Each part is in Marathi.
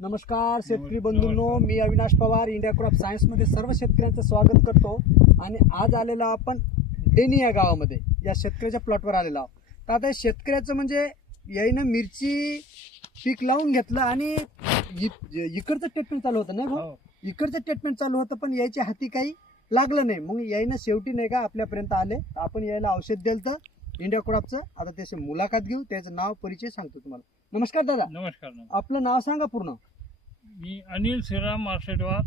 नमस्कार शेतकरी. बंधूंनो मी अविनाश पवार इंडिया क्रॉप सायन्समध्ये सर्व शेतकऱ्यांचं स्वागत करतो. आणि आज आलेलो आपण डेनी या गावामध्ये या शेतकऱ्याच्या प्लॉटवर आलेलो आहोत. तर आता शेतकऱ्याचं म्हणजे याईनं मिरची पीक लावून घेतलं आणि इकडचं ट्रीटमेंट चालू होतं ना भाऊ? हो. इकडचं ट्रीटमेंट चालू होतं पण यायच्या हाती काही लागलं नाही. मग यायनं शेवटी नाही का आपल्यापर्यंत आले. आपण यायला औषध दिलं तर इंडिया क्रॉपचं आता त्याची मुलाखत घेऊ. त्याचं नाव परिचय सांगतो तुम्हाला. नमस्कार दादा. नमस्कार. आपलं नाव सांगा पूर्ण. मी अनिल श्रीराम मार्शेटवार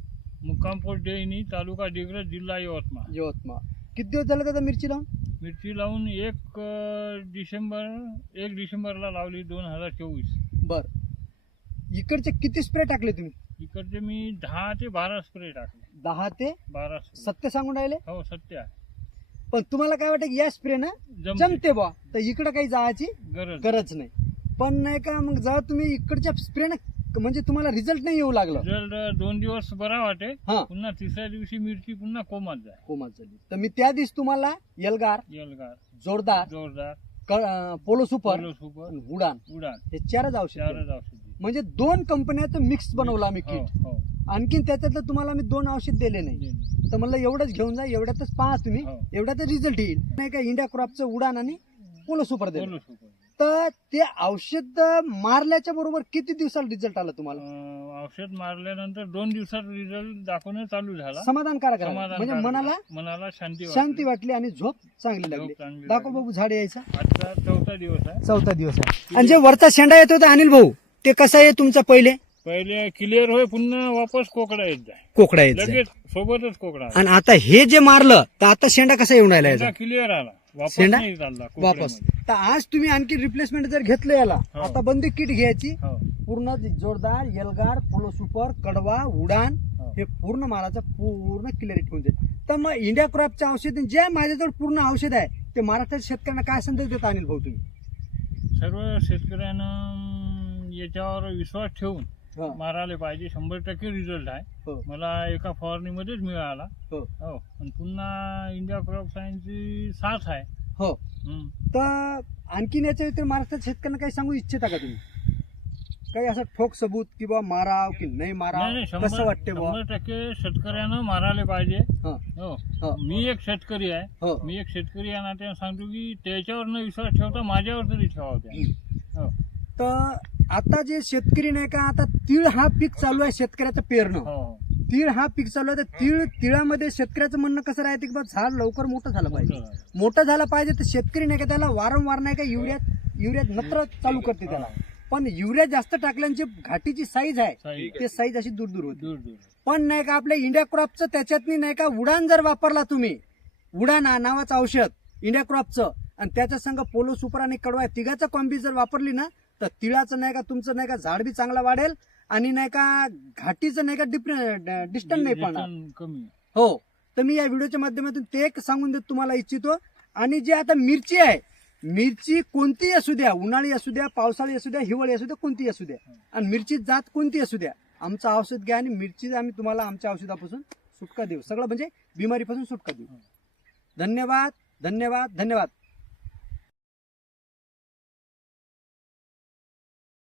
मुक्कामपूर डेनी तालुका डिग्रज जिल्हा यवतमाळ. यवतमाळ. किती दिवस झाले दादा मिरची लावून? मिरची लावून एक अं, डिसेंबर एक डिसेंबरला लावली दोन हजार चोवीस. बर. इकडचे किती स्प्रे टाकले तुम्ही? इकडचे मी दहा ते बारा स्प्रे टाकले. दहा ते बारा सत्य सांगून राहिले? हो सत्य आहे. पण तुम्हाला काय वाटतं की या स्प्रे ना जमते. जमते बा तर इकडं काही जायची गरज गरज नाही. पण नाही का मग जेव्हा तुम्ही इकडच्या स्प्रे ना म्हणजे तुम्हाला रिझल्ट नाही येऊ लागलं. रिझल्ट दोन दिवस बरा वाटे. हा. पुन्हा तिसऱ्या दिवशी मिरची पुन्हा कोमात जाय. कोमात झाली. तर मी त्या दिवशी तुम्हाला यलगार येलगार. जोरदार जोरदार. क- अं, Polo Super Polo Super. Udaan. Udaan. हे चारच औषध. चारच औषधी. म्हणजे दोन कंपन्याचं मिक्स बनवलं आम्ही हो किट हो. आणखीन त्याच्यातलं तुम्हाला आम्ही दोन औषध दिले नाही. दिले. तर म्हणलं एवढंच घेऊन जा एवढ्यातच पहा तुम्ही. हो. एवढ्यातच रिझल्ट येईल. नाही का इंडिया क्रॉपचं उडान आणि पोलो सुपर दिलं. Polo Super. तर ते औषध मारल्याच्या बरोबर किती दिवसाला रिझल्ट आला तुम्हाला? अं, औषध मारल्यानंतर दोन दिवसात रिझल्ट दाखवणं चालू झाला. समाधानकारक. समाधानकारक म्हणजे मनाला मनाला शांती वाटली. शांती वाटली आणि झोप चांगली झोप लागली चांगली दाखव लागली. बाबू झाड यायचा? आजचा चौथा दिवस आहे. चौथा दिवस आहे. आणि जे वरचा शेंडा येत होता अनिल भाऊ ते कसं आहे तुमचा पहिले? पहिले क्लिअर होय पुन्हा वापस कोकडा येत जाय. कोकडा लगेच सोबतच कोकडा. आणि आता हे जे मारलं तर आता शेंडा कसा येऊन राहिला याचा? क्लिअर आला. शेंडा? वापस. तर आज तुम्ही आणखी रिप्लेसमेंट जर घेतलं याला हो. आता बंदी किट घ्यायची हो पूर्ण जोरदार यलगार पोलो सुपर कडवा उडान हो. हे पूर्ण मालाचा पूर्ण क्लिअरिटी होऊन जाईल तर मग इंडिया क्रॉपचं औषध जे माझ्याजवळ पूर्ण औषध आहे ते महाराष्ट्राच्या शेतकऱ्यांना काय संदेश देता अनिल भाऊ तुम्ही सर्व शेतकऱ्यानं याच्यावर विश्वास ठेवून मारायला पाहिजे शंभर टक्के रिझल्ट आहे हो, मला एका फवारणीमध्येच मिळाला. हो, हो. आणि पुन्हा इंडिया क्रॉप सायन्सची साथ आहे. हो. हम्म. तर आणखीन याच्या व्यतिरिक्त महाराष्ट्राच्या शेतकऱ्यांना काही सांगू इच्छिता का तुम्ही? काही असं ठोक सबूत की बा माराव की नाही नाही माराव कसं वाटते शंभर टक्के शेतकऱ्यानं मारायला पाहिजे. हा, हो. हा, मी एक शेतकरी आहे. हो. मी एक शेतकरी या नात्याने सांगतो की त्याच्यावर न विश्वास ठेवता माझ्यावर तरी ठेवा त्या हो. तर आता जे शेतकरी नाही का आता तीळ हा पीक चालू आहे शेतकऱ्याचं पेरणं. हो. तीळ हा पीक चालू आहे तर तीळ तिळामध्ये शेतकऱ्याचं म्हणणं कसं राहते की बा झाड लवकर मोठं झालं पाहिजे. मोठं झालं. पाहिजे तर शेतकरी नाही का त्याला वारंवार नाही का युरियात युरियात नत्र चालू करते त्याला. पण युरिया जास्त टाकल्याने घाटीची साईज आहे ते साईज अशी दूर दूर होते. दूर दूर. पण नाही का आपल्या इंडिया क्रॉपचं त्याच्यातनी नाही का उडान जर वापरला तुम्ही उडान हा नावाचं औषध इंडिया क्रॉपचं आणि त्याच्या संग पोलो सुपर आणि कडवा तिघाचं कॉम्बी जर वापरली ना तर तिळाचं नाही का तुमचं नाही का झाड बी चांगला वाढेल आणि नाही का घाटीचं नाही का डिस्टन्स नाही पडणार. कमी. हो. तर मी या व्हिडिओच्या माध्यमातून ते एक सांगून देत तुम्हाला इच्छितो. आणि जे आता मिरची आहे मिरची कोणतीही असू द्या उन्हाळी असू द्या पावसाळी असू द्या हिवाळी असू द्या कोणतीही असू द्या. आणि मिरची जात कोणती असू द्या. आमचं औषध घ्या आणि मिरची आम्ही तुम्हाला आमच्या औषधापासून सुटका देऊ. सगळं म्हणजे बिमारीपासून सुटका देऊ. धन्यवाद धन्यवाद धन्यवाद.